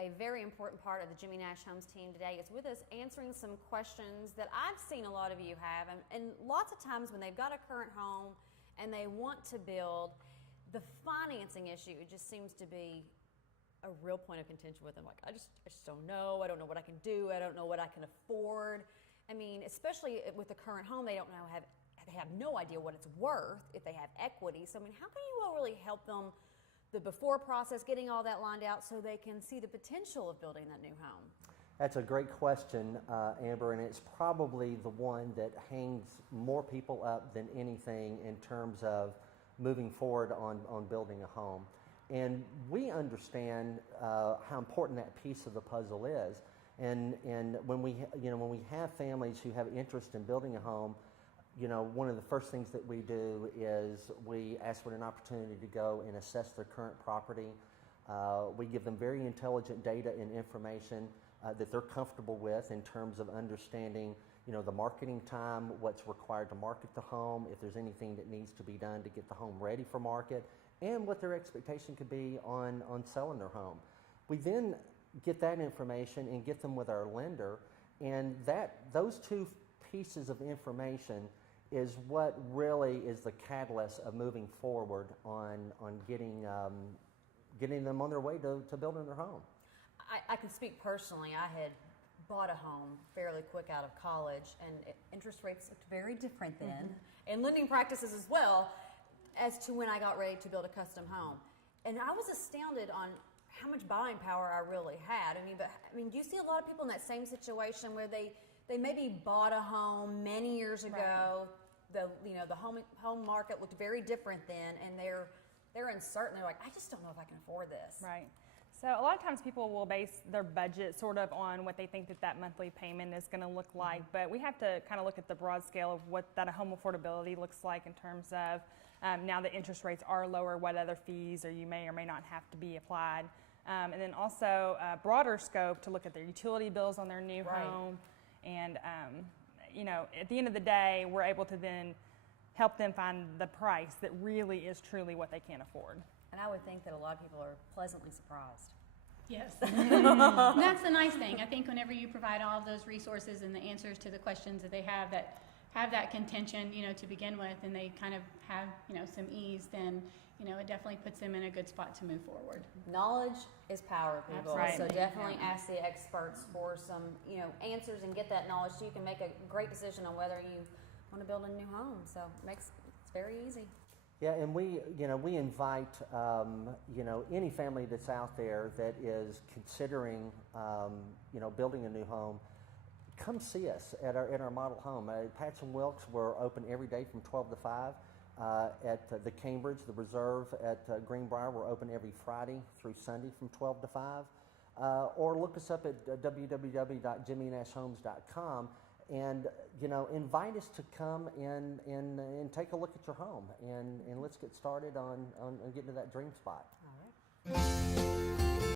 a very important part of the Jimmy Nash Homes team today is with us answering some questions that I've seen a lot of you have. And lots of times when they've got a current home and they want to build, the financing issue just seems to be a real point of contention with them. Like, I just don't know. I don't know what I can do. I don't know what I can afford. I mean, especially with the current home, they don't know, they have no idea what it's worth if they have equity. So, I mean, how can you all really help them the before process, getting all that lined out so they can see the potential of building that new home? That's a great question, Amber, and it's probably the one that hangs more people up than anything in terms of moving forward on building a home. And we understand how important that piece of the puzzle is. And when we have families who have interest in building a home, one of the first things that we do is we ask for an opportunity to go and assess their current property. We give them very intelligent data and information that they're comfortable with in terms of understanding, the marketing time, what's required to market the home, if there's anything that needs to be done to get the home ready for market, and what their expectation could be on selling their home. We then get that information and get them with our lender, and those two pieces of information is what really is the catalyst of moving forward on getting them on their way to building their home. I can speak personally. I had bought a home fairly quick out of college, and interest rates looked very different then, and lending practices as well, as to when I got ready to build a custom home. And I was astounded on how much buying power I really had. I mean, do you see a lot of people in that same situation where they maybe bought a home many years ago? Right. The home market looked very different then, and they're uncertain. They're like, I just don't know if I can afford this. Right. So a lot of times people will base their budget sort of on what they think that monthly payment is going to look like, but we have to kind of look at the broad scale of what that home affordability looks like in terms of now that interest rates are lower, what other fees or you may or may not have to be applied. And then also a broader scope to look at their utility bills on their new home. And, at the end of the day, we're able to then help them find the price that really is truly what they can afford. And I would think that a lot of people are pleasantly surprised. Yes. And that's the nice thing. I think whenever you provide all of those resources and the answers to the questions that they have that contention, to begin with, and they kind of have, some ease, then, it definitely puts them in a good spot to move forward. Knowledge is power, people. Right. So definitely ask the experts for some, answers and get that knowledge so you can make a great decision on whether you want to build a new home. So it's very easy. Yeah, and we invite, any family that's out there that is considering, building a new home, come see us at our model home. Patch and Wilkes, we're open every day from 12 to 5. At the Cambridge, the Reserve at Greenbrier, we're open every Friday through Sunday from 12 to 5. Or look us up at www.jimmynashhomes.com. And, invite us to come and take a look at your home. And let's get started on getting to that dream spot. All right.